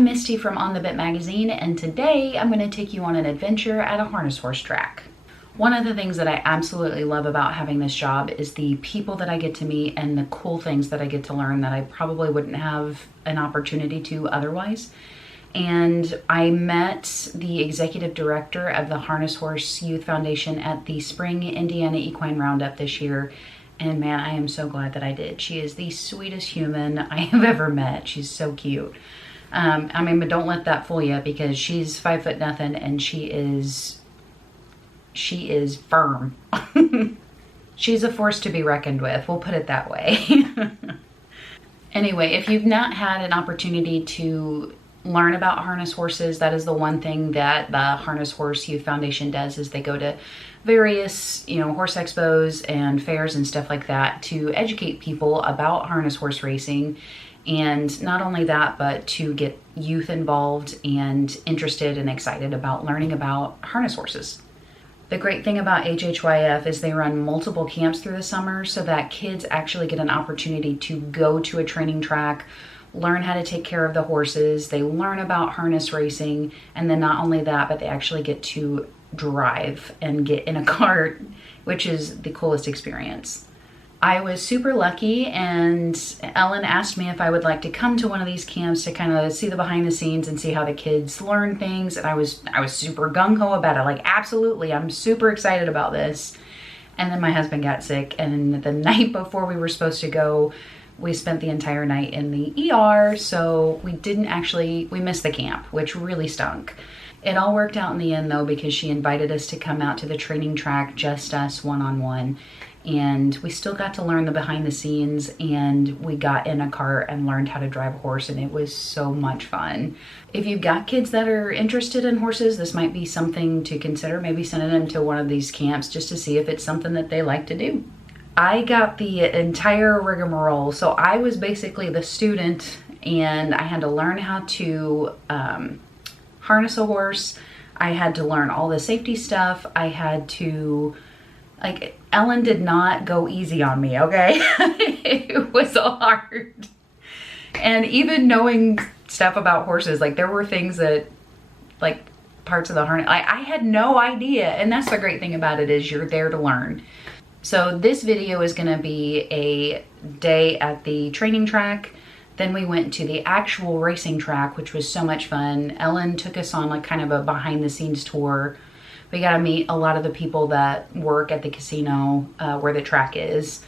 I'm Misty from On the Bit magazine, and today I'm going to take you on an adventure at a harness horse track. One of the things that I absolutely love about having this job is the people that I get to meet and the cool things that I get to learn that I probably wouldn't have an opportunity to otherwise. And I met the executive director of the Harness Horse Youth Foundation at the Spring Indiana Equine Roundup this year. And man, I am so glad that I did. She is the sweetest human I have ever met. She's so cute. But don't let that fool you, because she's 5 foot nothing and she is firm. She's a force to be reckoned with. We'll put it that way. Anyway, if you've not had an opportunity to learn about harness horses, that is the one thing that the Harness Horse Youth Foundation does, is they go to various, horse expos and fairs and stuff like that to educate people about harness horse racing. And not only that, but to get youth involved and interested and excited about learning about harness horses. The great thing about HHYF is they run multiple camps through the summer so that kids actually get an opportunity to go to a training track, learn how to take care of the horses, they learn about harness racing, and then not only that, but they actually get to drive and get in a cart, which is the coolest experience. I was super lucky, and Ellen asked me if I would like to come to one of these camps to kind of see the behind the scenes and see how the kids learn things. And I was super gung-ho about it, like, absolutely, I'm super excited about this. And then my husband got sick, and the night before we were supposed to go, we spent the entire night in the ER, so we missed the camp, which really stunk. It all worked out in the end though, because she invited us to come out to the training track, just us one-on-one. And we still got to learn the behind the scenes, and we got in a cart and learned how to drive a horse, and it was so much fun. If you've got kids that are interested in horses, this might be something to consider, maybe sending them to one of these camps just to see if it's something that they like to do. I got the entire rigmarole. So I was basically the student, and I had to learn how to harness a horse. I had to learn all the safety stuff. I had to, Ellen did not go easy on me, okay? It was hard. And even knowing stuff about horses, there were things that, parts of the harness, I had no idea. And that's the great thing about it, is you're there to learn. So this video is gonna be a day at the training track. Then we went to the actual racing track, which was so much fun. Ellen took us on kind of a behind the scenes tour. We got to meet a lot of the people that work at the casino where the track is.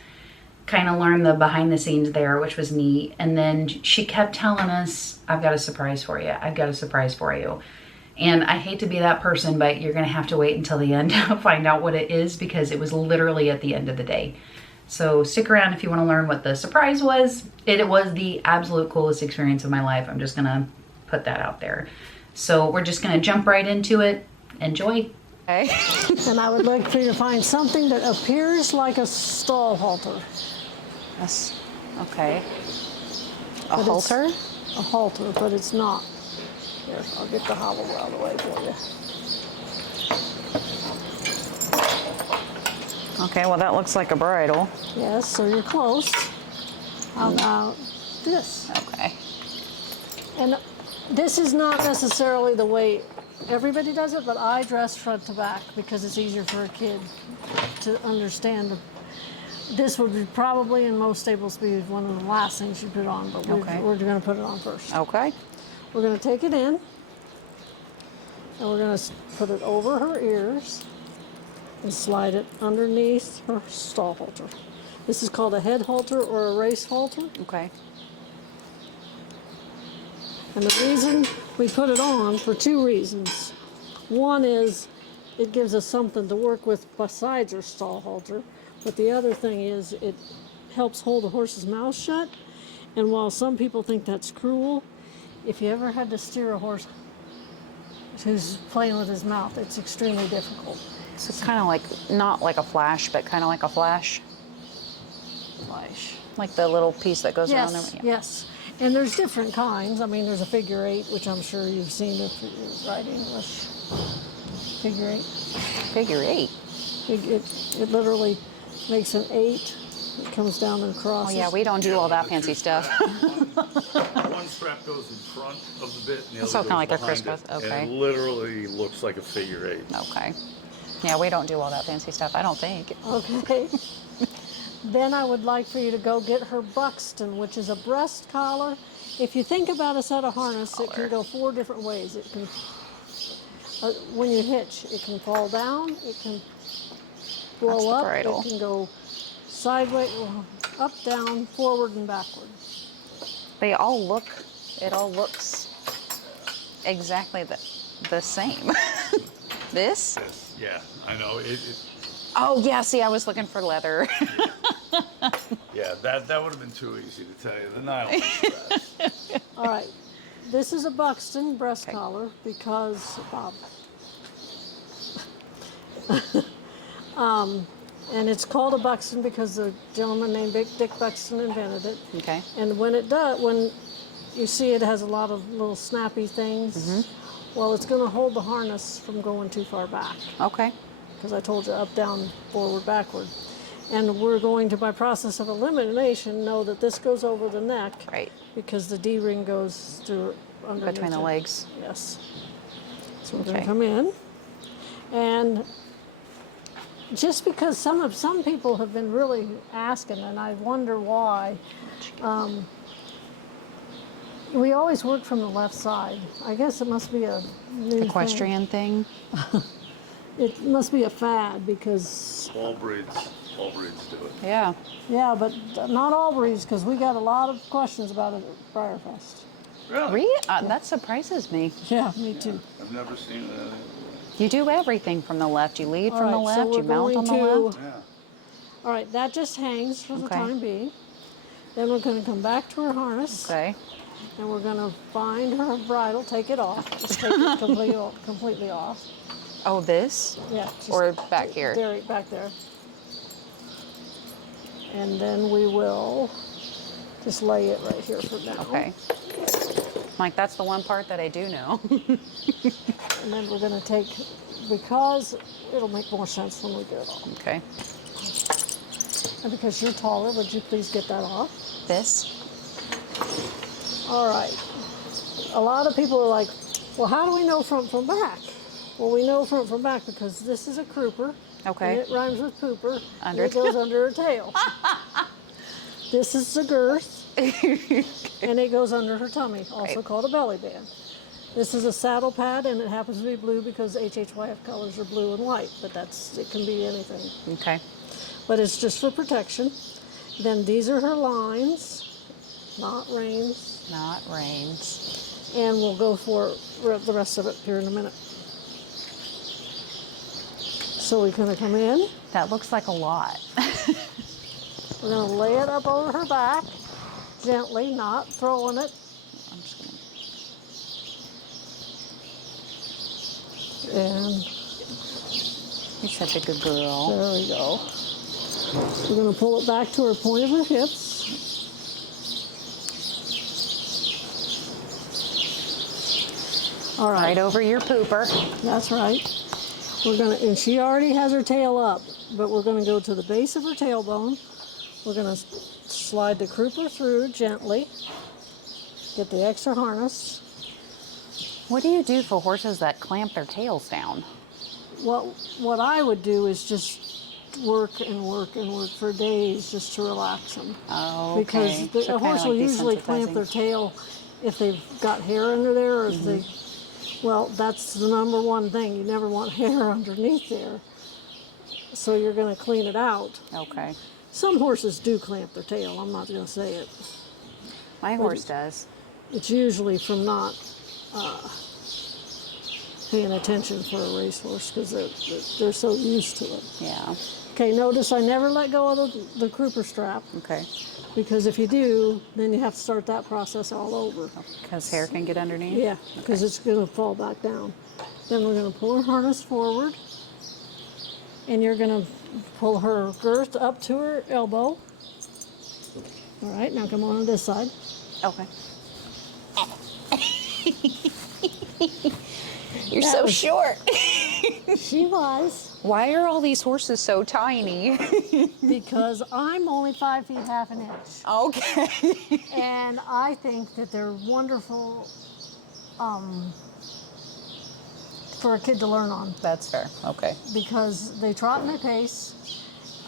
Kind of learn the behind the scenes there, which was neat. And then she kept telling us, I've got a surprise for you. I've got a surprise for you. And I hate to be that person, but you're going to have to wait until the end to find out what it is, because it was literally at the end of the day. So stick around if you want to learn what the surprise was. It was the absolute coolest experience of my life. I'm just going to put that out there. So we're just going to jump right into it. Enjoy. Okay. And I would like for you to find something that appears like a stall halter. Yes. Okay. A But halter? A halter, but it's not. Here, I'll get the hobble out of the way for you. Okay, well that looks like a bridle. Yes, so you're close. How about this? Okay. And this is not necessarily the way everybody does it, but I dress front to back because it's easier for a kid to understand. This would be probably in most stables be one of the last things you put on, but we're going to put it on first. Okay. We're going to take it in, and we're going to put it over her ears and slide it underneath her stall halter. This is called a head halter or a race halter. Okay. And the reason we put it on, for two reasons. One is it gives us something to work with besides our stall halter, but the other thing is it helps hold the horse's mouth shut. And while some people think that's cruel, if you ever had to steer a horse who's playing with his mouth, it's extremely difficult. So it's kind of like, not like a flash, but kind of like a flash. Flash. Like the little piece that goes around there. Yes, yes. And there's different kinds. I mean, there's a figure eight, which I'm sure you've seen if you write English. Figure eight. Figure eight. It literally makes an 8 It comes down and Oh crosses. yeah, we don't do all that The fancy two stuff. straps, one strap goes in front of the bit, and the So other kinda like a goes behind crisscross, it. okay. And it literally looks like a figure eight. Okay. Yeah, we don't do all that fancy stuff, I don't think. Okay. Then I would like for you to go get her Buxton, which is a breast collar. If you think about a set of harness, it can go 4 different ways. It can, when you hitch, it can fall down, it can blow That's the up, bridle. it can go sideways, up, down, forward, and backward. They all look, it all looks exactly the same. This? Yes, yeah, I know. Oh yeah, see, I was looking for leather. Yeah, that would have been too easy to tell you. The nylon straps. All right. This is a Buxton breast Okay. collar because Bob. And it's called a Buxton because the gentleman named Dick Buxton invented it. Okay. And when you see it has a lot of little snappy things, well, it's going to hold the harness from going too far back. Okay. Because I told you up, down, forward, backward. And we're going to, by process of elimination, know that this goes over the neck. Right. Because the D-ring goes through underneath Between the it. legs. Yes. So we're going Okay. to come in. And just because some people have been really asking, and I wonder why, we always work from the left side. I guess it must be a new Equestrian thing. thing. It must be a fad because, All breeds do it. Yeah. yeah, but not all breeds, because we got a lot of questions about it at Briarfest. Really? That surprises me. Yeah, me too. I've never seen that. You do everything from the left. You lead All from the right, so left. You we're mount on the going to- left. Yeah. All right, that just hangs for the Okay. time being. Then we're going to come back to her harness. Okay. And we're going to find her bridle, take it off. Just take it completely off. Oh, this? Yeah. just Or back here? There, back there. And then we will just lay it right here for now. Okay. Like, that's the one part that I do know. And then we're going to take, because it'll make more sense when we get it off. Okay. And because you're taller, would you please get that off? This? All right. A lot of people are like, well, how do we know front from back? Well, we know front from back because this is a crooper. Okay. And it rhymes with pooper. Under- and it goes under her tail. This is the girth. And it goes under her tummy, also Right. called a belly band. This is a saddle pad, and it happens to be blue because HHYF colors are blue and white, but it can be anything. Okay. But it's just for protection. Then these are her lines, not reins. Not reins. And we'll go for the rest of it here in a minute. So we're going to come in. That looks like a lot. We're going to lay it up over her back, gently, not throwing it. I'm just And You're such a good girl. there we go. We're going to pull it back to her point of her hips. All right. Right over your pooper. That's right. We're gonna, and she already has her tail up, but we're gonna go to the base of her tailbone. We're gonna slide the crooper through gently. Get the extra harness. What do you do for horses that clamp their tails down? What I would do is just work and work and work for days just to relax them. Oh, Because okay. the, So a kinda horse like will usually clamp desensitizing. their tail if they've got hair under there, or if they, well, that's the number one thing. You never want hair underneath there. So you're going to clean it out. Okay. Some horses do clamp their tail. I'm not going to say it. My horse does. It's usually from not paying attention for a racehorse because they're so used to it. Yeah. Okay, notice I never let go of the crooper strap, Okay. because if you do, then you have to start that process all over. Because hair can get underneath? Yeah, because it's going to fall back down. Then we're going to pull her harness forward, and you're going to pull her girth up to her elbow. All right, now come on this side. Okay. You're That so was- short. She was. Why are all these horses so tiny? Because I'm only 5 feet half an inch. Okay. And I think that they're wonderful for a kid to learn on. That's fair. Okay. Because they trot and they pace.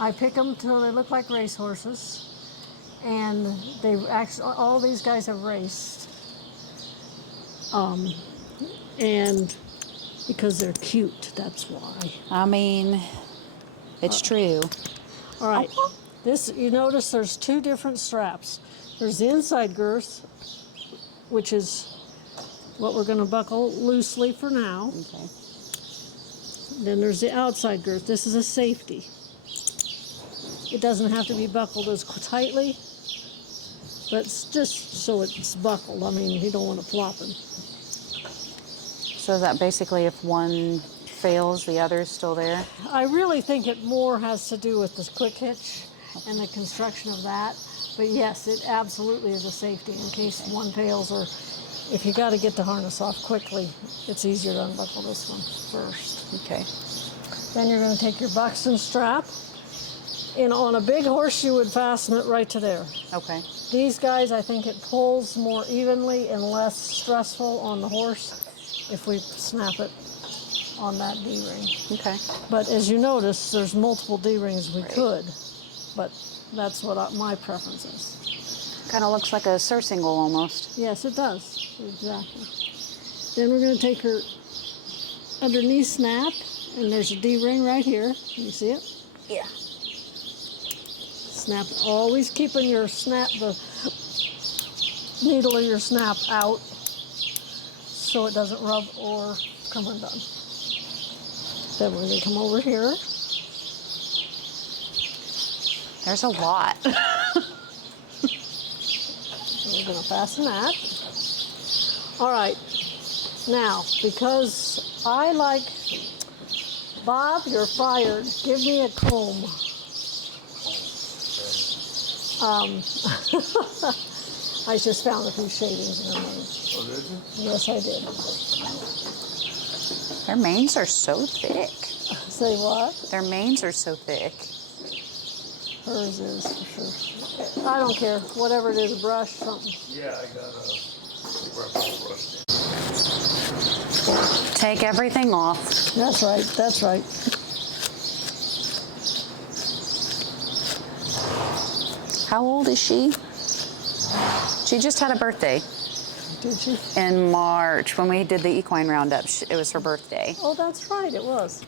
I pick them till they look like race horses. And they actually, all these guys have raced. And because they're cute, that's why. I mean, it's true. All right, this, you notice there's 2 different straps. There's the inside girth, which is what we're gonna buckle loosely for now. Okay. Then there's the outside girth. This is a safety. It doesn't have to be buckled as tightly, but it's just so it's buckled. I mean, you don't want it flopping. So is that basically if one fails, the other is still there? I really think it more has to do with this quick hitch and the construction of that. But yes, it absolutely is a safety in case one fails, or if you got to get the harness off quickly, it's easier to unbuckle this one first. Okay. Then you're going to take your buckskin strap. And on a big horse, you would fasten it right to there. Okay. These guys, I think it pulls more evenly and less stressful on the horse if we snap it on that D-ring. Okay. But as you notice, there's multiple D-rings we Right. could, but that's what my preference is. Kind of looks like a surcingle almost. Yes, it does. Exactly. Then we're going to take her underneath snap, and there's a D-ring right here. Can you see it? Yeah. Snap, always keeping your snap, the needle of your snap out so it doesn't rub or come undone. Then we're going to come over here. There's a lot. We're going to fasten that. All right. Now, because I like, Bob, you're fired. Give me a comb. I just found a few shavings in her mane. Oh, did you? Yes, I did. Their manes are so thick. Say what? Their manes are so thick. Hers is, for sure. I don't care. Whatever it is, a brush, something. Yeah, I got a brush. Take everything off. That's right. That's right. How old is she? She just had a birthday Did she? in March when we did the equine roundup. It was her birthday. Oh, that's right. It was.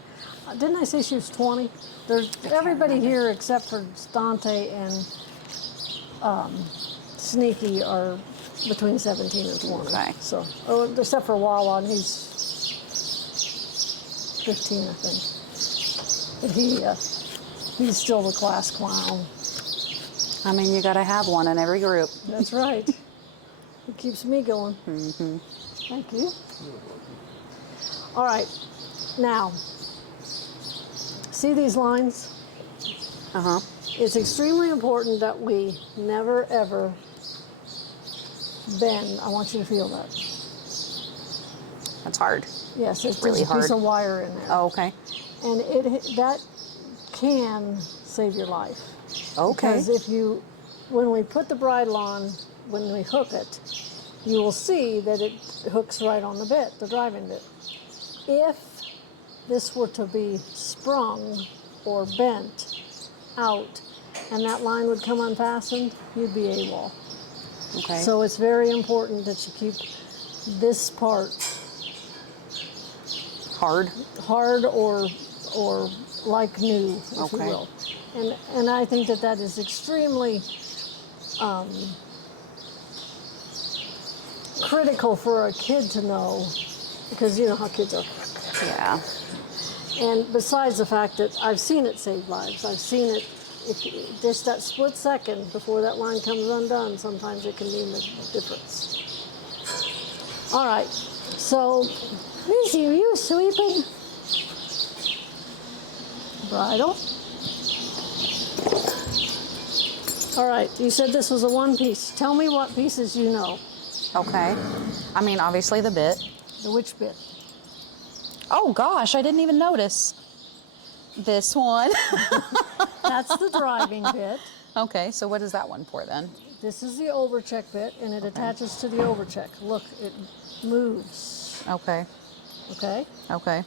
Didn't I say she was 20? There's everybody here except for Dante and Sneaky are between 17 and 20. Okay. So, except for Wawa, and he's 15, I think. But he's still the class clown. I mean, you gotta have one in every group. That's right. It keeps me going. Mm-hmm. Thank you. All right. Now, see these lines? Uh-huh. It's extremely important that we never, ever bend. I want you to feel that. That's hard. Yes, it's really there's a piece hard. of wire in there. Oh, okay. And that can save your life. Okay. Because when we put the bridle on, when we hook it, you will see that it hooks right on the bit, the driving bit. If this were to be sprung or bent out and that line would come unfastened, you'd be AWOL. Okay. So it's very important that you keep this part hard. or like new, if you Okay. will. And I think that is extremely critical for a kid to know, because you know how kids are. Yeah. And besides the fact that I've seen it save lives, I've seen it, just that split second before that line comes undone, sometimes it can mean the difference. All right, so, Missy, are you sweeping? Bridle. All right, you said this was a one piece. Tell me what pieces you know. Okay. I mean, obviously the bit. The which bit? Oh gosh, I didn't even notice. This one. That's the driving bit. Okay, so what is that one for then? This is the overcheck bit, and it attaches to the overcheck. Look, it moves. Okay, Okay? okay.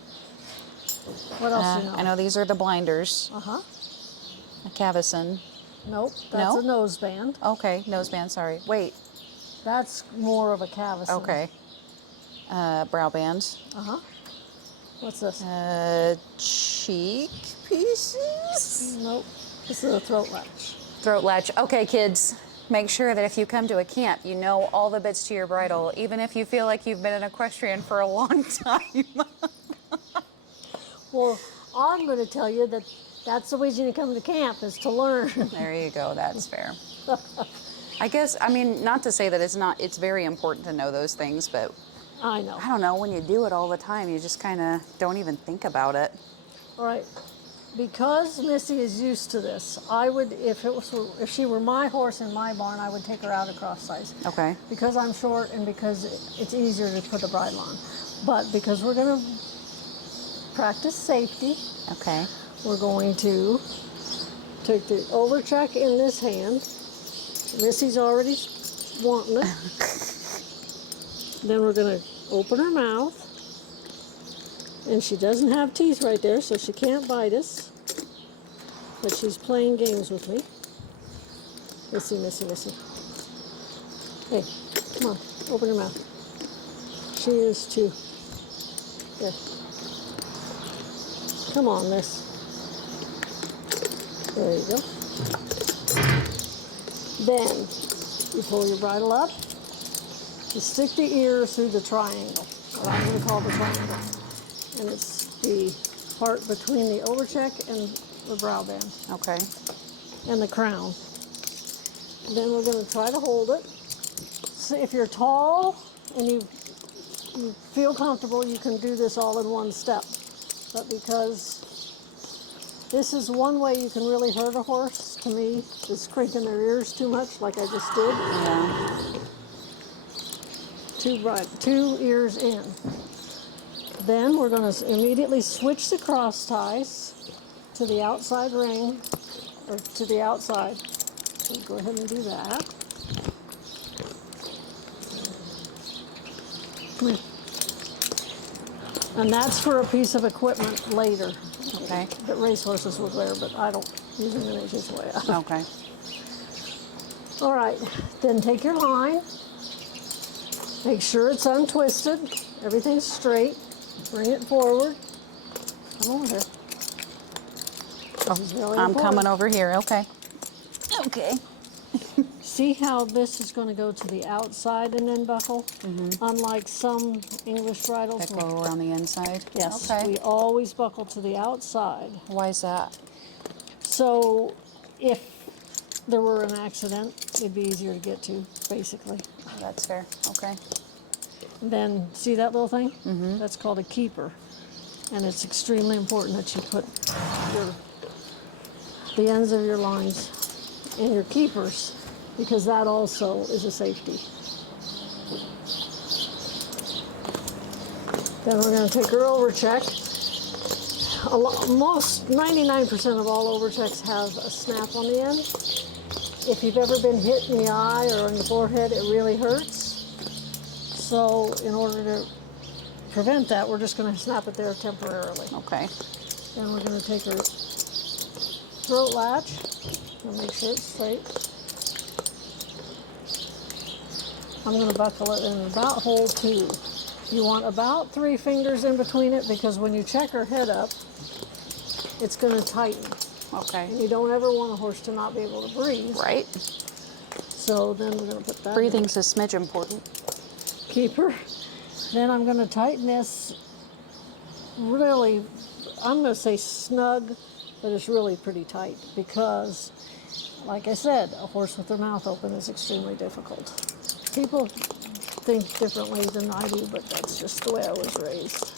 What else do you know? I know these are the blinders. Uh-huh. A cavison. Nope, that's No? a noseband. Okay, noseband, sorry. Wait, That's more of a cavison. okay. Brow band. Uh-huh. What's this? Cheek pieces? Nope. This is a throat latch. Throat latch. Okay, kids, make sure that if you come to a camp, you know all the bits to your bridle, even if you feel like you've been an equestrian for a long time. Well, I'm going to tell you that that's the reason you come to camp, is to learn. There you go, that's fair. I guess, I mean, not to say that it's very important to know those things, but I know. I don't know, when you do it all the time, you just kind of don't even think about it. All right. Because Missy is used to this, I would, if she were my horse in my barn, I would take her out at cross size. Okay. Because I'm short and because it's easier to put the bridle on. But because we're going to practice safety, Okay. we're going to take the overcheck in this hand. Missy's already wanting it. Then we're going to open her mouth. And she doesn't have teeth right there, so she can't bite us. But she's playing games with me. Missy, Missy, Missy. Hey, come on, open your mouth. She is too. There. Come on, miss. There you go. Then, you pull your bridle up. You stick the ears through the triangle, what I'm going to call the triangle. And it's the part between the overcheck and the brow band Okay. and the crown. Then we're going to try to hold it. So if you're tall and you feel comfortable, you can do this all in one step. But because this is one way you can really hurt a horse, to me, is cranking their ears too much, like I just did. Yeah. Two ears in. Then we're going to immediately switch the cross ties to the outside ring, or to the outside. So go ahead and do that. Come here. And that's for a piece of equipment later. Okay. That racehorses will wear, but I don't use them in HHYF. Okay. All right, then take your line. Make sure it's untwisted. Everything's straight. Bring it forward. Come over here. This is really I'm important. coming over here, okay. Okay. See how this is going to go to the outside and then buckle? Unlike some English bridles. That go around the inside? Yes, Okay. we always buckle to the outside. Why is that? So if there were an accident, it'd be easier to get to, basically. That's fair, okay. Then, see that little thing? That's called a keeper. And it's extremely important that you put the ends of your lines in your keepers, because that also is a safety. Then we're going to take our overcheck. Most 99% of all overchecks have a snap on the end. If you've ever been hit in the eye or on the forehead, it really hurts. So in order to prevent that, we're just going to snap it there temporarily. Okay. Then we're going to take our throat latch and make sure it's straight. I'm going to buckle it in about hole 2. You want about 3 fingers in between it, because when you check her head up, it's going to tighten. Okay. And you don't ever want a horse to not be able to breathe. Right. So then we're going to put that Breathing's a smidge important. keeper. Then I'm going to tighten this really, I'm going to say snug, but it's really pretty tight, because, like I said, a horse with their mouth open is extremely difficult. People think differently than I do, but that's just the way I was raised.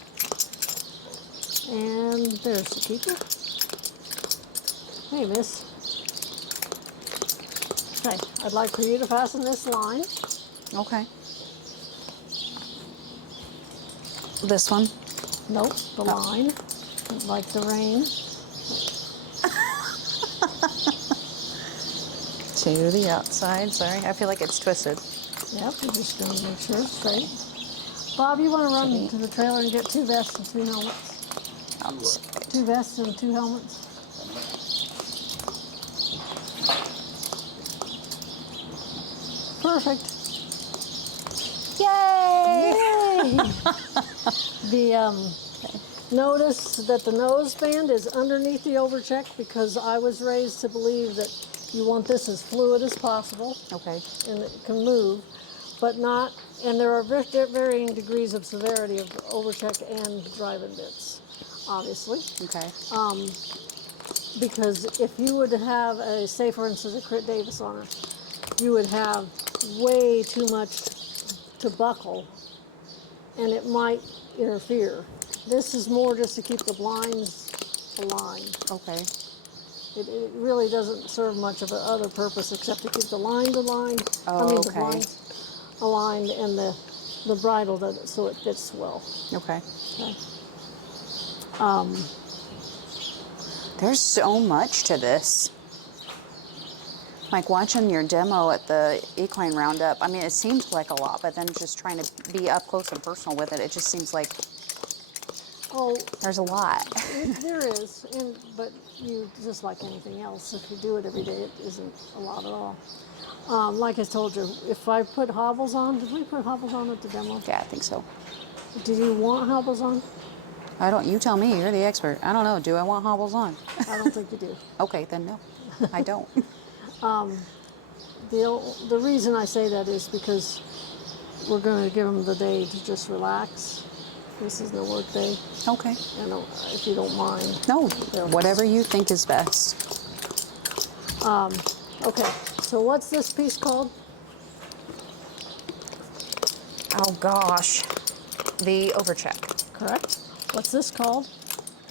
And there's the keeper. Hey, miss. Okay, I'd like for you to fasten this line. Okay. This one? Nope, the line, like the rein. to the outside. Sorry, I feel like it's twisted. Yep, you're just going to make sure it's straight. Bob, you want to run to the trailer and get 2 vests and 2 helmets? Outside. 2 vests and 2 helmets? Perfect. Yay! The notice that the nose band is underneath the overcheck because I was raised to believe that you want this as fluid as possible. Okay. And it can move, but not, and there are varying degrees of severity of overcheck and driving bits, obviously. Okay. Because if you would have a, say for instance, a Crit Davis on her, you would have way too much to buckle, and it might interfere. This is more just to keep the blinds aligned. Okay. It really doesn't serve much of other purpose except to keep the lines aligned. Oh, the okay. blinds aligned and the bridle so it fits well. Okay. Okay. There's so much to this. Like watching your demo at the equine roundup, I mean, it seems like a lot, but then just trying to be up close and personal with it, it just seems like there's a lot. There is, but you just like anything else. If you do it every day, it isn't a lot at all. Like I told you, if I put hobbles on, did we put hobbles on at the demo? Yeah, I think so. Did you want hobbles on? You tell me, you're the expert. I don't know, do I want hobbles on? I don't think you do. Okay, then no, I don't. The reason I say that is because we're going to give them the day to just relax. This is no work day, Okay. and if you don't mind. No, whatever you think is best. Okay, so what's this piece called? Oh gosh, the overcheck. Correct. What's this called?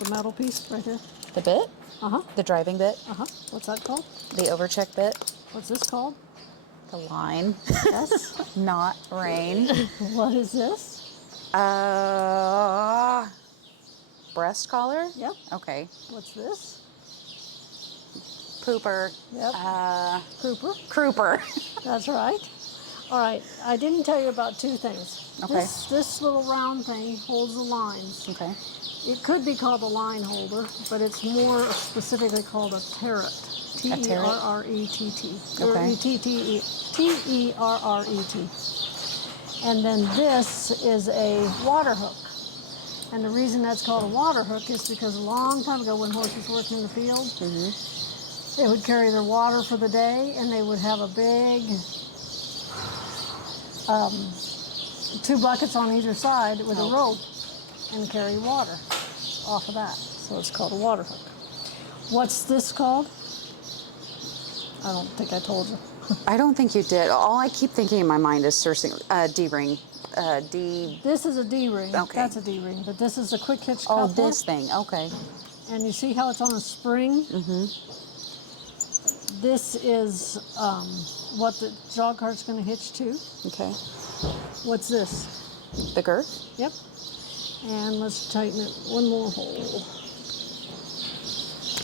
The metal piece right here? The bit? Uh-huh. The driving bit? Uh-huh. What's that called? The overcheck bit? What's this called? The line. Yes. Not rein. What is this? Breast collar? Yep. Okay. What's this? Pooper. Yep. Crouper. Crooper. That's right. All right. I didn't tell you about 2 things. Okay. This little round thing holds the lines. Okay. It could be called a line holder, but it's more specifically called a terret. T-E-R-R-E-T-T. Okay. T-E-R-R-E-T. And then this is a water hook. And the reason that's called a water hook is because a long time ago when horses worked in the field, they would carry their water for the day, and they would have a big 2 buckets on either side with a rope and carry water off of that. So it's called a water hook. What's this called? I don't think I told you. I don't think you did. All I keep thinking in my mind is D-ring. This is a D-ring. Okay. That's a D-ring. But this is a quick hitch Oh, coupler. this thing. Okay. And you see how it's on a spring? This is what the jog cart's going to hitch to. Okay. What's this? The girth? Yep. And let's tighten it one more hole.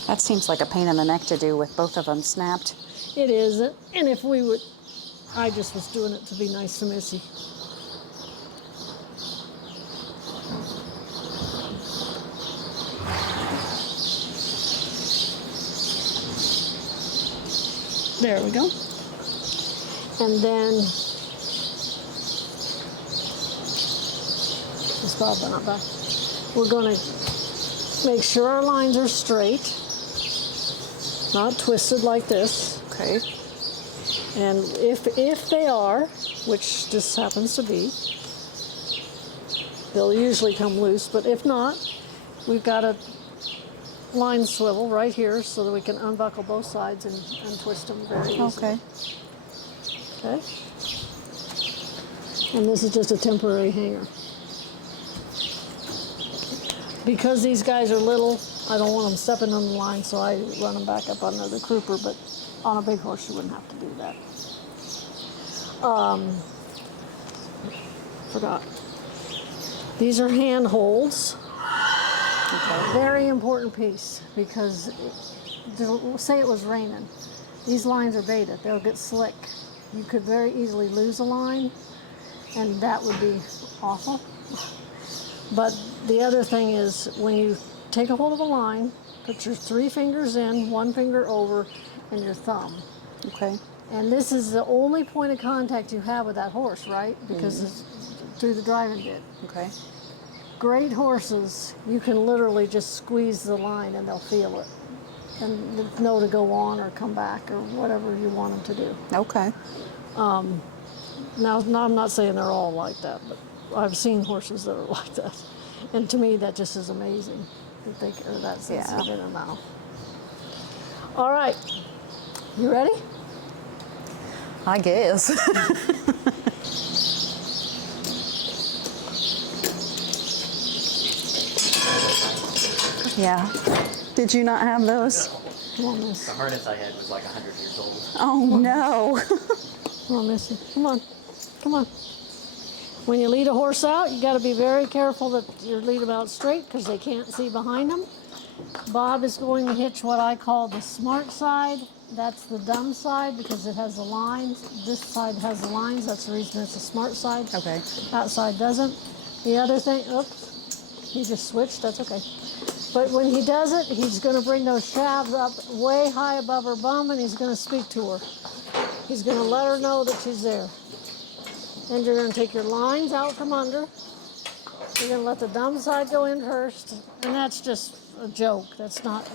That seems like a pain in the neck to do with both of them snapped. It is. And if we would, I just was doing it to be nice to Missy. There we go. And then, just Bob that back. We're going to make sure our lines are straight, not twisted like this. Okay. And if they are, which this happens to be, they'll usually come loose. But if not, we've got a line swivel right here so that we can unbuckle both sides and twist them very easily. Okay. Okay. And this is just a temporary hanger. Because these guys are little, I don't want them stepping on the line, so I run them back up under the crooper, but on a big horse you wouldn't have to do that. Forgot. These are hand holds. Okay. Very important piece because say it was raining. These lines are beta. They'll get slick. You could very easily lose a line, and that would be awful. But the other thing is when you take a hold of a line, put your 3 fingers in, 1 finger over, and your thumb. Okay. And this is the only point of contact you have with that horse, right? Because it's through the driving bit. Okay. Great horses, you can literally just squeeze the line and they'll feel it. And know to go on or come back or whatever you want them to do. Okay. Now, I'm not saying they're all like that, but I've seen horses that are like that. And to me, that just is amazing that they are that sensitive in their mouth. All right, you ready? I guess. Yeah. Did you not have those? Come on, Miss. The harness I had was like 100 years old. Oh no. Come on, Missy. Come on. Come on. When you lead a horse out, you got to be very careful that you lead them out straight because they can't see behind them. Bob is going to hitch what I call the smart side. That's the dumb side because it has the lines. This side has the lines. That's the reason it's a smart side. Okay. That side doesn't. The other thing, oops, he just switched. That's okay. But when he does it, he's going to bring those shafts up way high above her bum and he's going to speak to her. He's going to let her know that she's there. And you're going to take your lines out from under. You're going to let the dumb side go in first. And that's just a joke. That's not.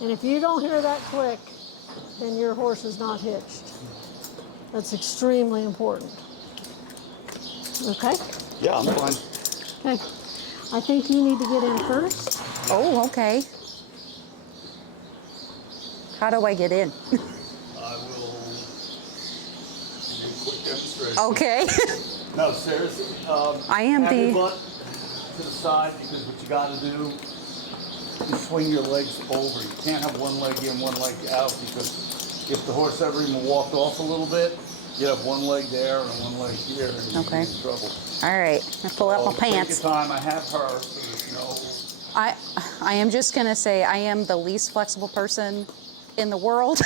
And if you don't hear that click, then your horse is not hitched. That's extremely important. Okay? Yeah, I'm fine. Okay. I think you need to get in first. Oh, okay. How do I get in? I will do a quick demonstration. Okay. No, seriously. I am have your the- butt to the side because what you got to do is swing your legs over. You can't have one leg in, one leg out because if the horse ever even walked off a little bit, you have one leg there and one leg here, and you're Okay. in trouble. All right. I pull out my Take pants. your time. I have her, so there's no. I am just gonna say I am the least flexible person in the world.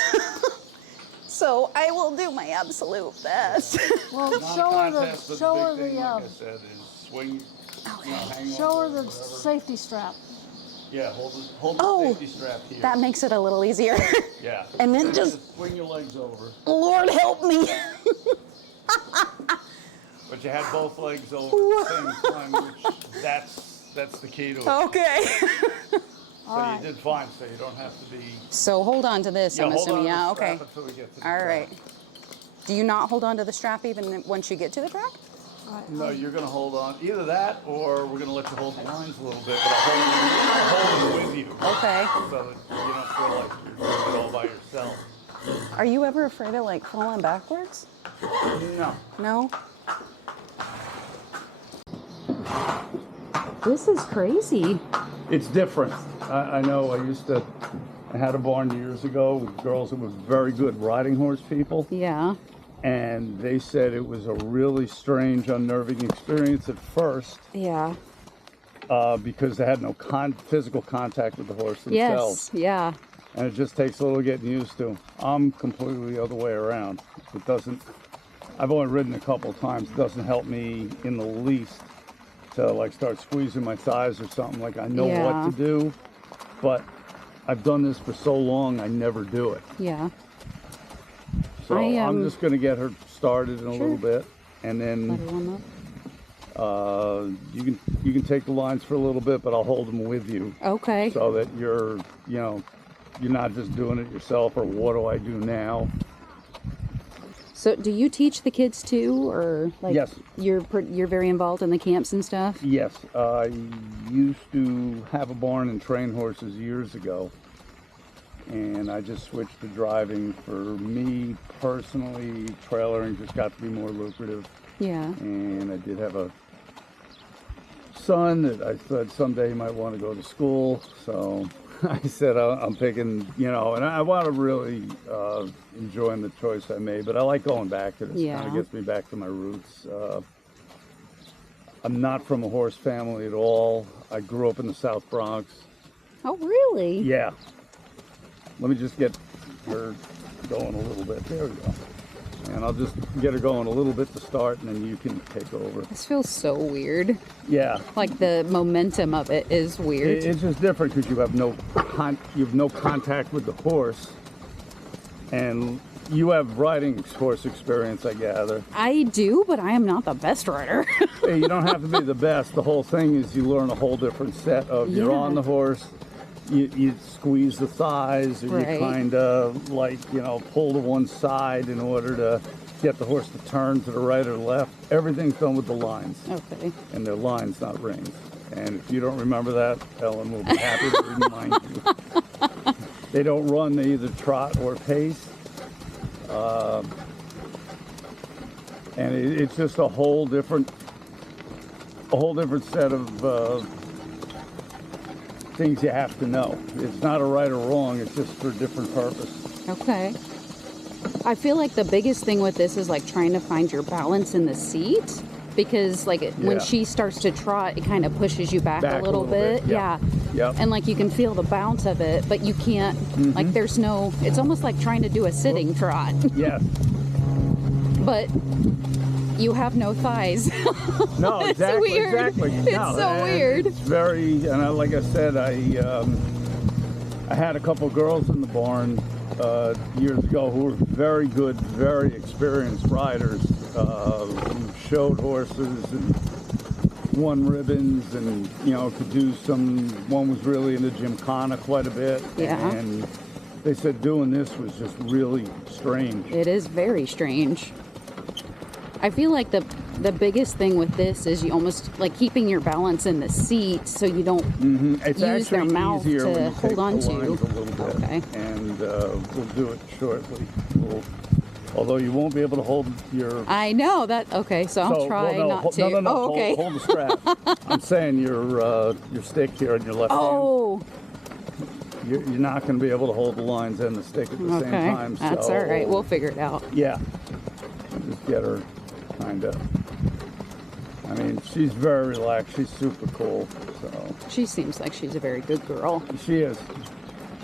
So I will do my absolute best. Well, Not a show her contest, the, but show the her big thing, the, like I said, is swing. You know, hang on show her to the it, whatever. safety strap. Yeah, hold the Oh, safety strap here. That makes it a little easier. Yeah. And then just- swing your legs over. Lord help me. But you had both legs over at the same time, which that's the key to it. Okay. So you did fine, so you don't have to be. So hold on to this, Yeah, I'm hold on assuming. to the Yeah, strap okay. until we get to the All track. right. Do you not hold on to the strap even once you get to the track? No, you're gonna hold on. Either that, or we're gonna let you hold the lines a little bit, but I'll hold them with you. Okay. So that you don't feel like you're doing it all by yourself. Are you ever afraid of like falling backwards? No. No? This is crazy. It's different. I know I had a barn years ago with girls that were very good riding horse people. Yeah. And they said it was a really strange, unnerving experience at first Yeah. because they had no physical contact with the horse themselves. Yes. Yeah. And it just takes a little getting used to. I'm completely the other way around. It doesn't, I've only ridden a couple of times. It doesn't help me in the least to like start squeezing my thighs or something. Like I know Yeah. what to do, but I've done this for so long, I never do it. Yeah. So I, I'm just going to get her started in a little bit, and Let her then warm up. you can take the lines for a little bit, but I'll hold them with you Okay. so that you're not just doing it yourself or what do I do now? So, do you teach the kids too, or like Yes. you're very involved in the camps and stuff? Yes, I used to have a barn and train horses years ago, and I just switched to driving. For me personally, trailering just got to be more lucrative, Yeah. and I did have a son that I said someday he might want to go to school, so I said I'm picking, and I want to really enjoying the choice I made, but I like going back to this. Yeah. Kind of gets me back to my roots. I'm not from a horse family at all. I grew up in the South Bronx. Oh, really? Yeah. let me just get her going a little bit. There we go. And I'll just get her going a little bit to start, and then you can take over. This feels so weird. Yeah. Like the momentum of it is weird. It's just different because you have no contact with the horse, and you have riding horse experience, I gather. I do, but I am not the best rider. Hey, you don't have to be the best. The whole thing is you learn a whole different set of you're on the horse, you squeeze the thighs, or Right. you kind of like, pull to one side in order to get the horse to turn to the right or left. Everything's done with the lines. Okay. And they're lines, not reins. And if you don't remember that, Ellen will be happy to remind you. They don't run, they either trot or pace. And it's just a whole different set of things you have to know. It's not a right or wrong, it's just for a different purpose. Okay. I feel like the biggest thing with this is like trying to find your balance in the seat, because like when she starts to trot, it kind of pushes you back a little bit. Yep. Yep. And like you can feel the bounce of it, but you can't, like there's no, it's almost like trying to do a sitting trot. Yes. But you have no thighs. No, exactly. It's weird. Exactly. It's No, so weird. It's very, like I said, I had a couple girls in the barn years ago who were very good, very experienced riders who showed horses and won ribbons and, could do some, one was really into gymkhana quite a bit. Yeah. And they said doing this was just really strange. It is very strange. I feel like the biggest thing with this is you almost like keeping your balance in the seat so you don't It's use their actually mouth easier when to you hold take on the to. lines a little bit. Okay. And we'll do it shortly. Although you won't be able to hold your... I know that. Okay, so I'll try not to. No. Oh, okay. Hold the strap. I'm saying your stick here in your left Oh, hand. You're not going to be able to hold the lines and the stick at the same okay. time. That's so, all right. We'll figure it out. Yeah. Just get her kind of... I mean, she's very relaxed. She's super cool. So She seems like she's a very good girl. she is.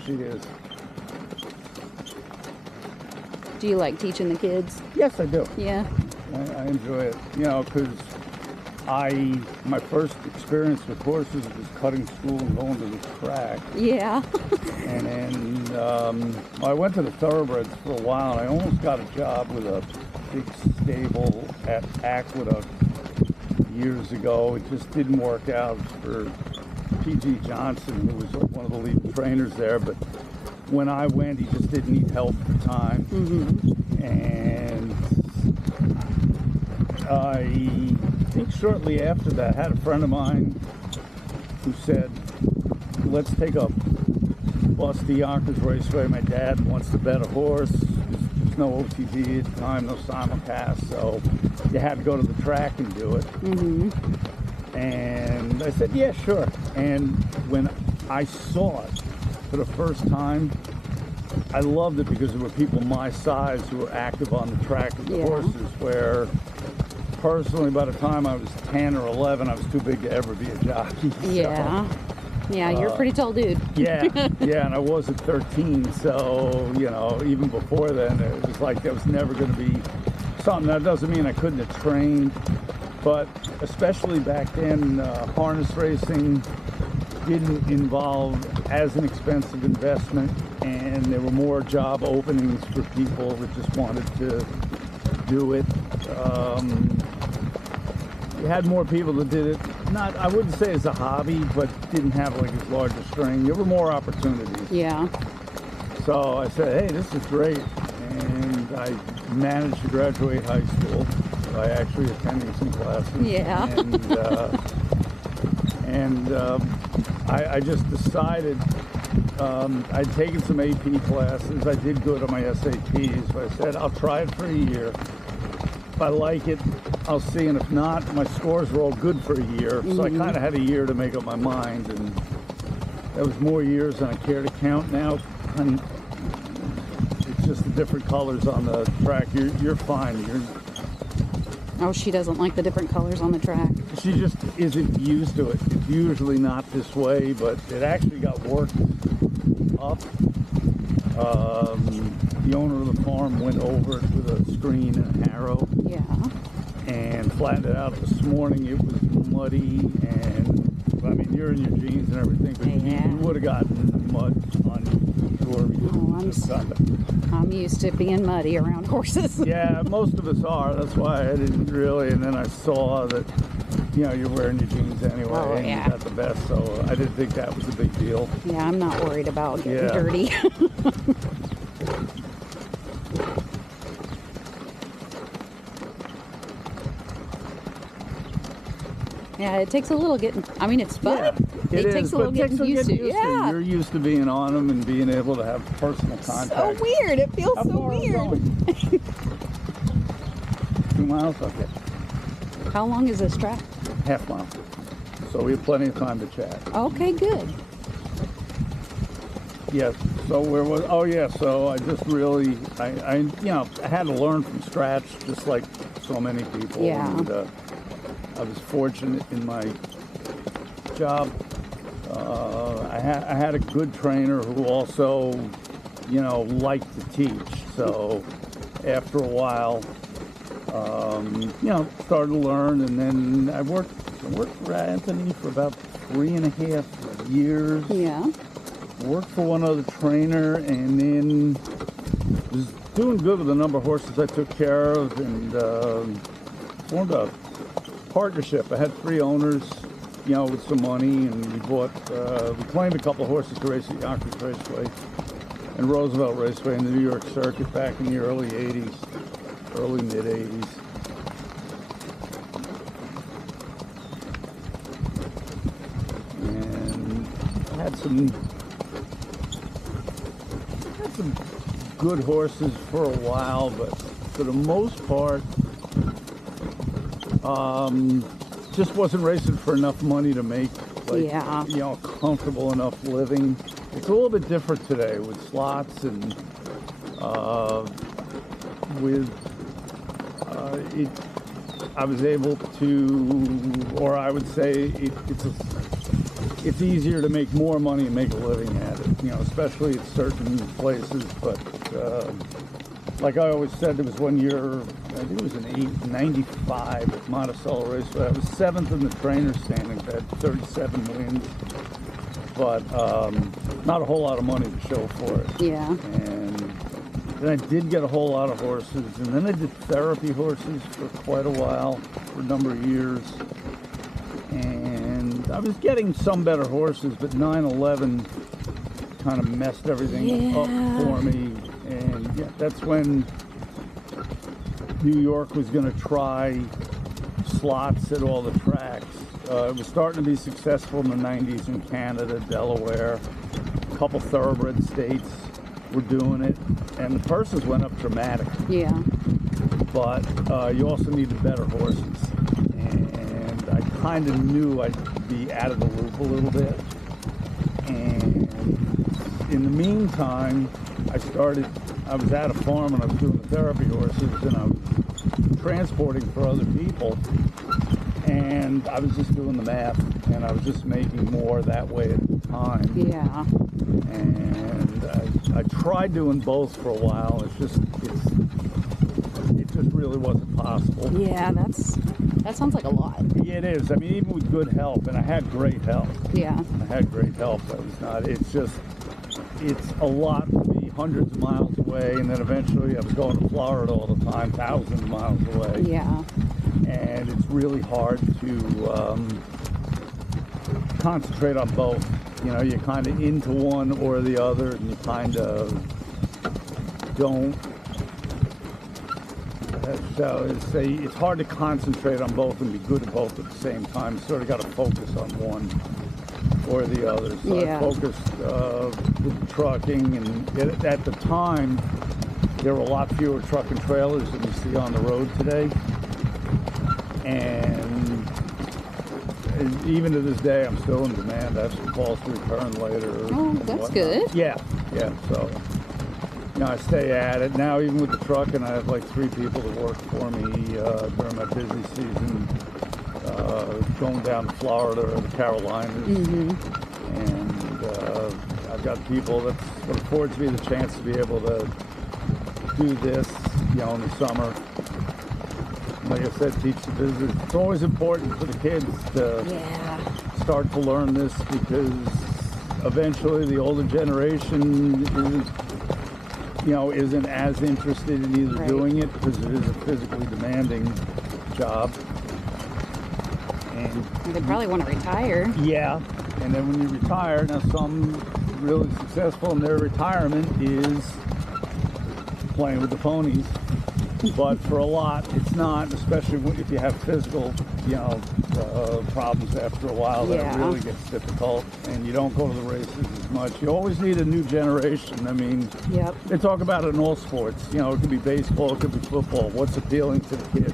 She is. Do you like teaching the kids? Yes, I do. Yeah. I enjoy it, because my first experience with horses was cutting school and going to the track. Yeah. And then I went to the thoroughbreds for a while, and I almost got a job with a big stable at Aqueduct years ago. It just didn't work out for P.G. Johnson, who was one of the lead trainers there, but when I went, he just didn't need help at the time. And I think shortly after that, I had a friend of mine who said, let's take a bus to Yonkers Raceway. My dad wants to bet a horse. There's no OTV at the time, no simulcast, so you had to go to the track and do it. And I said, yeah, sure. And when I saw it for the first time, I loved it because there were people my size who were active on the track with the horses, where personally by the time I was 10 or 11, I was too big to ever be a jockey. Yeah. Yeah, you're a pretty tall dude. Yeah, and I was at 13, so, even before then, it was like that was never going to be something. That doesn't mean I couldn't have trained, but especially back then, harness racing didn't involve as an expensive investment, and there were more job openings for people that just wanted to do it. You had more people that did it, not, I wouldn't say as a hobby, but didn't have like as large a string. There were more opportunities. Yeah. So I said, hey, this is great. And I managed to graduate high school by actually attending some classes. Yeah. And I just decided, I'd taken some AP classes. I did good on my SATs, but I said, I'll try it for a year. If I like it, I'll see, and if not, my scores were all good for a year. So I kind of had a year to make up my mind, and that was more years than I care to count now. And it's just the different colors on the track. You're fine. Oh, she doesn't like the different colors on the track. She just isn't used to it. It's usually not this way, but it actually got worked up The owner of the farm went over it with a screen and a harrow Yeah. and flattened it out this morning. It was muddy, and I mean, you're in your jeans and everything, but Yeah. you would have gotten mud on you, sure. I'm used to being muddy around horses. Yeah, most of us are. That's why I didn't really. And then I saw that, you know, you're wearing your jeans anyway, Oh, and yeah. you got the vest, so I didn't think that was a big deal. Yeah, I'm not worried about getting Yeah. dirty. Yeah, it takes a little getting. I mean, it's fun. Yeah, It takes a little getting used to. Yeah. You're used to being on them and being able to have personal contact. So weird. It feels How so far are we weird. going? 2 miles? Okay. How long is this track? Half mile. So we have plenty of time to chat. Okay, good. Yes. So where was? Oh yeah. So I just really, I you know, I had to learn from scratch, just like so many people. Yeah. And I was fortunate in my job. I had a good trainer who also, you know, liked to teach. So after a while, you know, started to learn, and then I worked for Anthony for about 3.5 years. Yeah. Worked for one other trainer, and then was doing good with the number of horses I took care of, and formed a partnership. I had 3 owners, you know, with some money, and we claimed a couple of horses to race at Yonkers Raceway and Roosevelt Raceway in the New York circuit back in the early mid 80s. And I had some good horses for a while, but for the most part, just wasn't racing for enough money to make, like, Yeah. you know, comfortable enough living. It's a little bit different today with slots and I was able to, or I would say it's easier to make more money and make a living at it, you know, especially at certain places. But like I always said, there was one year, I think it was in 95 at Monticello Raceway. I was 7th in the trainer standings. I had 37 wins, but not a whole lot of money to show for it. Yeah. And then I did get a whole lot of horses, and then I did therapy horses for quite a while, for a number of years. And I was getting some better horses, but 9/11 kind of messed everything up for me. And yeah, that's when New York was going to try slots at all the tracks. It was starting to be successful in the 90s in Canada, Delaware. A couple thoroughbred states were doing it, and the purses went up dramatically. Yeah. But you also needed better horses. And I kind of knew I'd be out of the loop a little bit. And in the meantime, I was at a farm and I was doing the therapy horses, and I was transporting for other people. And I was just doing the math, and I was just making more that way at the time. Yeah. And I tried doing both for a while. It just really wasn't possible. Yeah, that sounds like a lot. Yeah, it is. I mean, even with good help, and I had great help. Yeah. I had great help. It's a lot to be hundreds of miles away, and then eventually I was going to Florida all the time, thousands of miles away. Yeah. And it's really hard to concentrate on both. You know, you're kind of into one or the other, and you kind of don't. So it's hard to concentrate on both and be good at both at the same time. You sort of got to focus on one or the other. So Yeah. I focused with trucking, and at the time there were a lot fewer truck and trailers than you see on the road today. And even to this day, I'm still in demand. I have some calls to return later. Oh, and that's whatnot. good. Yeah. So, you know, I stay at it. Now, even with the truck, and I have like 3 people that work for me during my busy season, going down to Florida or the Carolinas. Mm-hmm. And I've got people that affords me the chance to be able to do this, you know, in the summer. Like I said, teach the business. It's always important for the kids to start to learn this, because eventually the older generation isn't as interested in either doing it, because it is a physically demanding job. And They probably want to retire. yeah, and then when you retire, now some really successful in their retirement is playing with the ponies. But for a lot, it's not, especially if you have physical, problems after a while. That really gets difficult, and you don't go to the races as much. You always need a new generation. I mean, they talk about it in all sports. You know, it could be baseball, it could be football. What's appealing to the kids?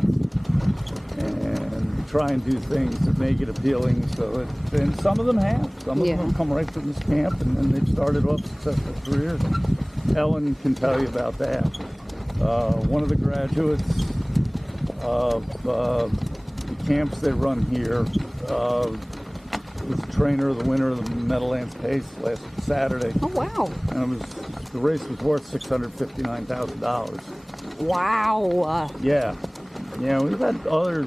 And try and do things that make it appealing. So, and some of them have. Some of them have come right from this camp, and then they've started off successful careers. Ellen can tell you about that. One of the graduates of the camps they run here was a trainer of the winner of the Meadowlands Pace last Saturday. Oh, wow. And the race was worth $659,000. Wow. Yeah. Yeah, we've had other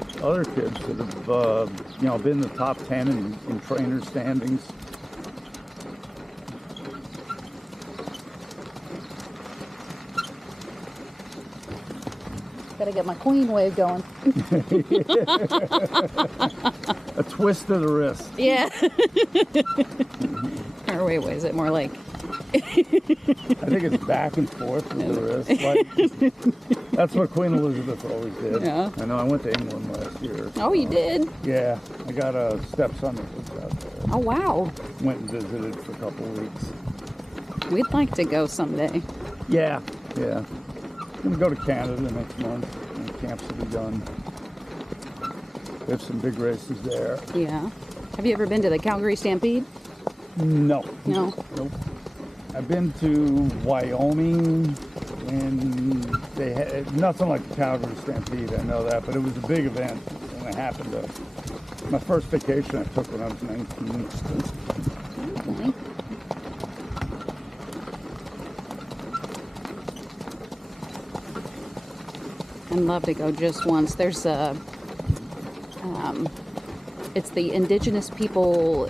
kids that have, been in the top 10 in trainer standings. Gotta get my queen wave going. A twist of the wrist. Yeah. Or wait, what is it more like? I think it's back and forth with the wrist. Like, that's what Queen Elizabeth always did. Yeah. I know. I went to England last year. Oh, you did? Yeah. I got a stepson that lives out there. Oh, wow. Went and visited for a couple of weeks. We'd like to go someday. Yeah. Yeah. I'm going to go to Canada next month. And the camps will be done. There's some big races there. Yeah. Have you ever been to the Calgary Stampede? No. No. Nope. I've been to Wyoming, and they had nothing like the Calgary Stampede. I know that, but it was a big event, and it happened to. My first vacation I took when I was 19. Okay. I'd love to go just once. There's it's the Indigenous people.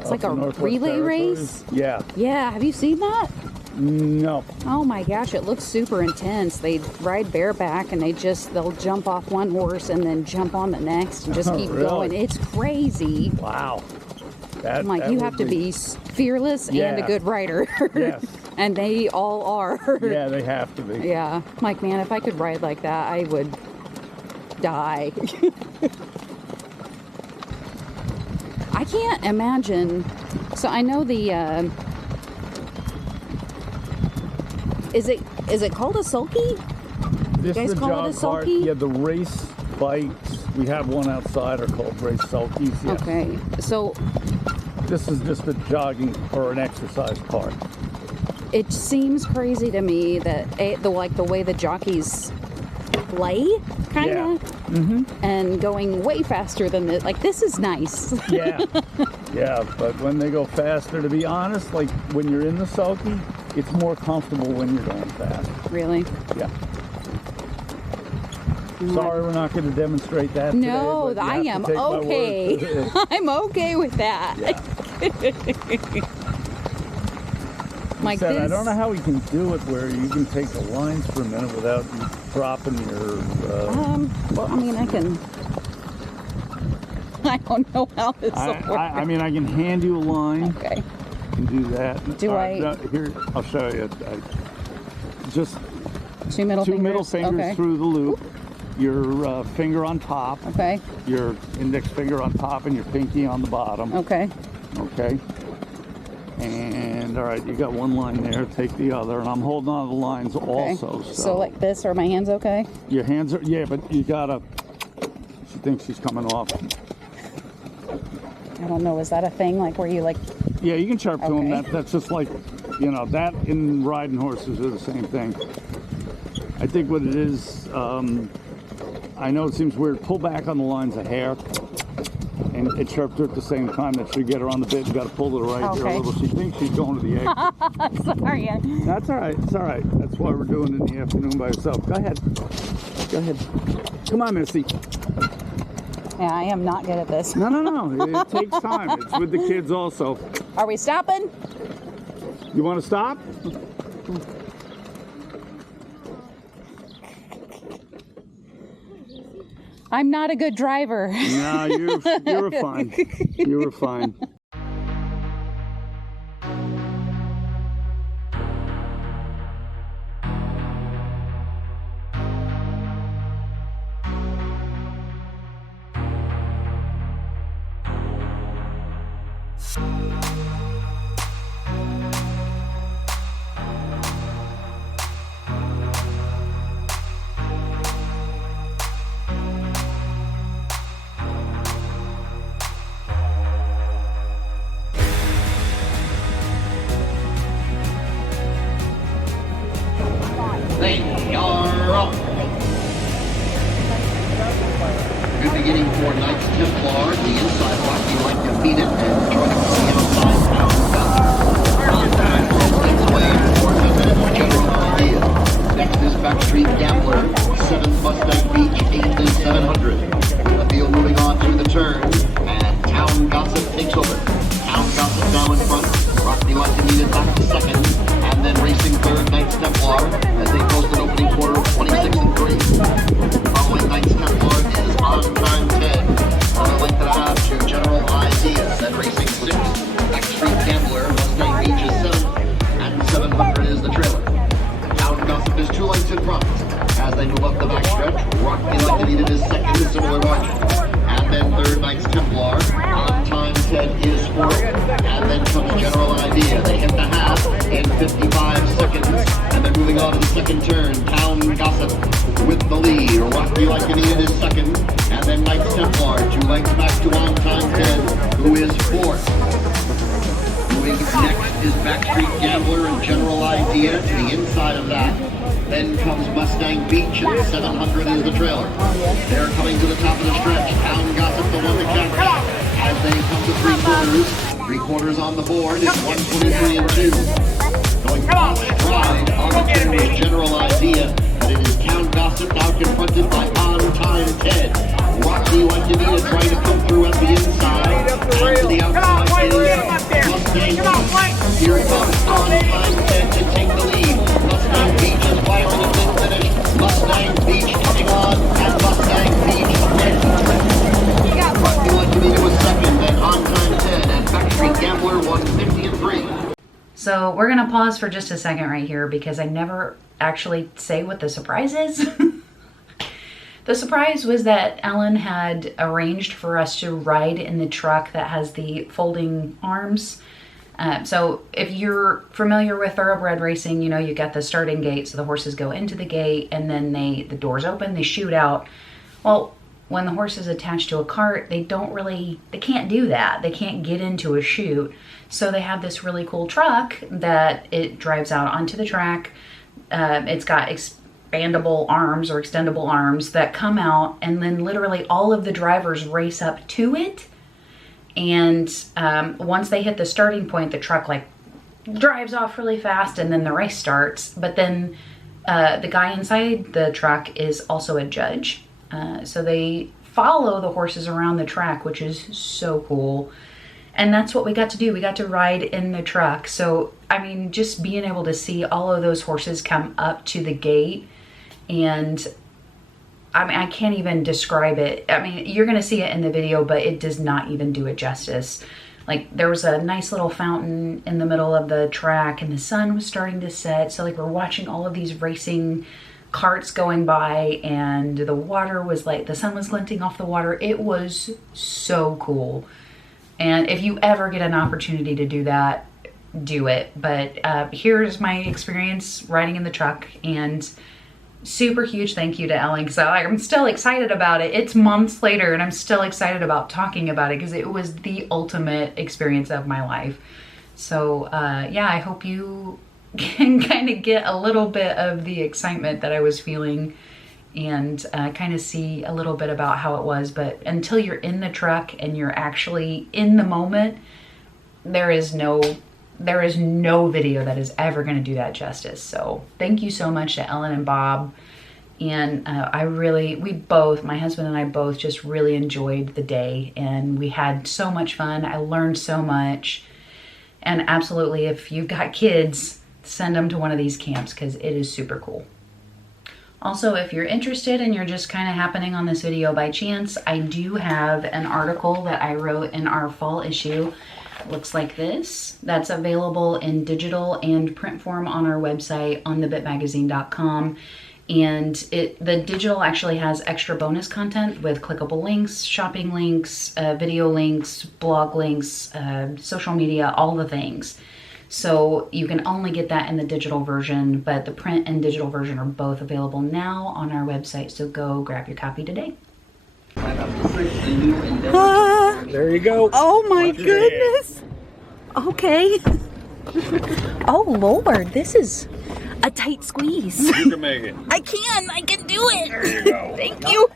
It's like a relay race. Yeah. Yeah. Have you seen that? No. Oh my gosh, it looks super intense. They ride bareback and they'll jump off one horse and then jump on the next and just keep Really? going. It's crazy. Wow. I'm like, you have to be fearless and a good rider. Yes. And they all are. Yeah, they have to be. Yeah. I'm like, man, if I could ride like that, I would die. I can't imagine. So I know the is it called a sulky? This You guys is the call it a jog cart. sulky? Yeah, the race bikes. We have one outside are called race sulkies. Yes. Okay. So This is just a jogging or an exercise cart. it seems crazy to me that the way the jockeys play, kind of, and going way faster than this. Like, this is nice. Yeah. Yeah, but when they go faster, to be honest, like when you're in the sulky, it's more comfortable when you're going fast. Really? Yeah. Sorry, we're not going to demonstrate that No, today, but you I have am to take my word okay. for it. I'm okay with that. Yeah. Like Said, I this. don't know how we can do it where you can take the lines for a minute without you dropping your... Well, I mean, I can. I don't know how this will work. I mean, I can hand you a line. Okay. I can do that. Do All I- no, here, I'll show you. Just Two middle two fingers. middle fingers Okay. through the loop. Your finger on top. Okay. Your index finger on top and your pinky on the bottom. Okay. Okay. And all right, you got one line there. Take the other, and I'm holding on to the lines Okay. also. So like this, are my hands okay? Your hands are, yeah, but you gotta. She thinks she's coming off. I don't know. Is that a thing? Like where you like? Yeah, you can chirp to them. Okay. That's just like, that in riding horses are the same thing. I think what it is, I know it seems weird. Pull back on the lines a hair, and it chirped her at the same time. That should get her on the bit. You got to pull to the right here a little. She thinks she's going to the egg. Sorry. That's all right. It's all right. That's why we're doing it in the afternoon by yourself. Go ahead. Go ahead. Come on, Missy. Yeah, I am not good at this. No. It takes time. It's with the kids also. Are we stopping? You want to stop? I'm not a good driver. No, you were fine. You were fine. They are up. Good beginning for Knights Templar. The inside Rocky like defeated and joining from the outside Town On time its way for the minute general idea. Next is Backstreet Gambler. 7th Mustang Beach, 8th is 700. The field moving on through the turn, and Town Gossip takes over. Town Gossip now in front. Rocky like defeated back to second, and then racing third Knights Templar as they post an opening quarter of 26 and 3. Following Knights Templar is On Time 10. On the length and a half to General Idea, then racing 6th. Backstreet Gambler, Mustang Beach is 7th, and 700 is the trailer. Town Gossip is 2 lengths in front. As they move up the backstretch, Rocky like defeated is second, a similar margin. And then third Knights Templar. On Time 10 is 4th. And then comes General Idea. They hit the half in 55 seconds. And then moving on to the second turn, Town Gossip with the lead. Rocky like defeated is second. And then Knights Templar, 2 lengths back to On Time 10, who is 4th. Moving next is Backstreet Gambler and General Idea to the inside of that. Then comes Mustang Beach, and 700 is the trailer. They're coming to the top of the stretch. Town Gossip, the one to catch. As they come to 3/4. 3/4 on the board is 123 and 2. Going off stride on the turn is General Idea, but it is Town Gossip now confronted by On Time 10. Rocky like Davida trying to come through at the inside. And to the outside is Mustang Beach. Here comes On Time 10 to take the lead. Mustang Beach is firing a big finish. Mustang Beach coming on, and Mustang Beach wins. Rocky like Davida was second, then On Time 10, and Backstreet Gambler 150 and 3. So we're gonna pause for just a second right here because I never actually say what the surprise is. The surprise was that Ellen had arranged for us to ride in the truck that has the folding arms. So if you're familiar with thoroughbred racing, you know you got the starting gate, so the horses go into the gate and then the doors open, they shoot out. Well, when the horse is attached to a cart, they can't do that. They can't get into a chute. So they have this really cool truck that it drives out onto the track. It's got expandable arms or extendable arms that come out, and then literally all of the drivers race up to it. And once they hit the starting point, the truck like drives off really fast and then the race starts. But then the guy inside the truck is also a judge. So they follow the horses around the track, which is so cool. And that's what we got to do. We got to ride in the truck. So, I mean, just being able to see all of those horses come up to the gate, and I mean, I can't even describe it. I mean, you're going to see it in the video, but it does not even do it justice. Like, there was a nice little fountain in the middle of the track, and the sun was starting to set. So, like, we're watching all of these racing carts going by, and the water was like, the sun was glinting off the water. It was so cool. And if you ever get an opportunity to do that, do it. But here's my experience riding in the truck, and super huge thank you to Ellen, because I'm still excited about it. It's months later and I'm still excited about talking about it because it was the ultimate experience of my life. So yeah, I hope you can kind of get a little bit of the excitement that I was feeling and kind of see a little bit about how it was. But until you're in the truck and you're actually in the moment, there is no video that is ever going to do that justice. So thank you so much to Ellen and Bob. And my husband and I both just really enjoyed the day, and we had so much fun. I learned so much. And absolutely, if you've got kids, send them to one of these camps because it is super cool. Also, if you're interested and you're just kind of happening on this video by chance, I do have an article that I wrote in our fall issue. It looks like this. That's available in digital and print form on our website on thebitmagazine.com. And the digital actually has extra bonus content with clickable links, shopping links, video links, blog links, social media, all the things. So you can only get that in the digital version, but the print and digital version are both available now on our website. So go grab your copy today. There you go. Oh my goodness. Okay. Oh Lord, this is a tight squeeze. You can make it. I can do it. There you go. Thank you.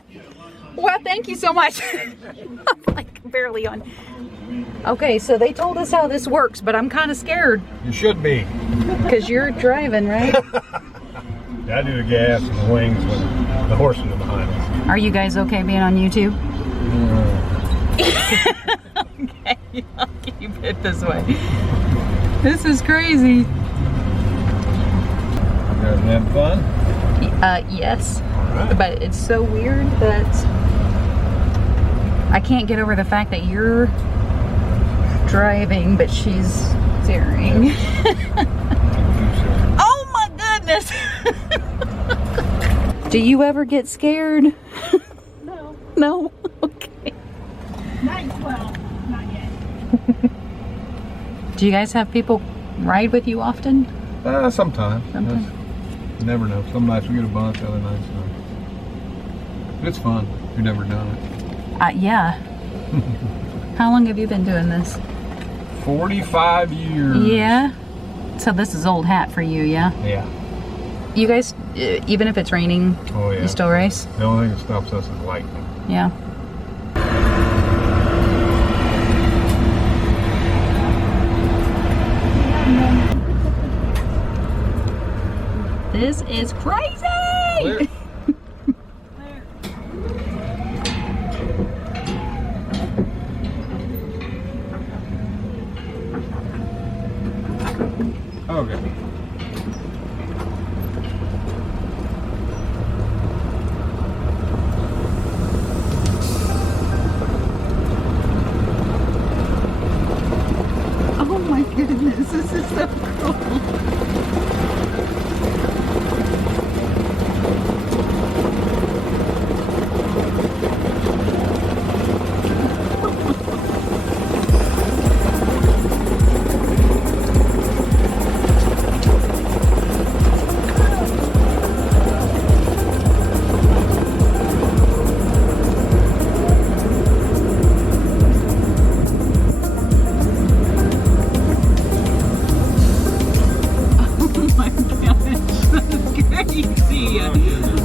Well, thank you so much. I'm like barely on. Okay, so they told us how this works, but I'm kind of scared. You should be. Because you're driving, right? I do the gas and the wings with the horses are behind us. Are you guys okay being on YouTube? Okay, I'll keep it this way. This is crazy. You guys having fun? Yes. Right. But it's so weird that I can't get over the fact that you're driving, but she's steering. Oh my goodness! Do you ever get scared? No. No? Okay. Well, not yet. Do you guys have people ride with you often? Sometimes. Sometimes. You never know. Some nights we get a bunch, other nights no. But it's fun. You've never done it. Yeah. How long have you been doing this? 45 years. Yeah. So this is old hat for you, yeah? Yeah. You guys, even if it's raining, Oh yeah. you still race? The only thing that stops us is lightning. Yeah. This is crazy! Clear. Okay. Oh my goodness, this is so cool.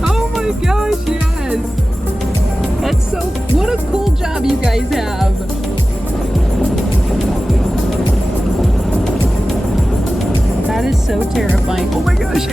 Oh my gosh, yes. That's so, what a cool job you guys have. That is so terrifying. Oh my gosh.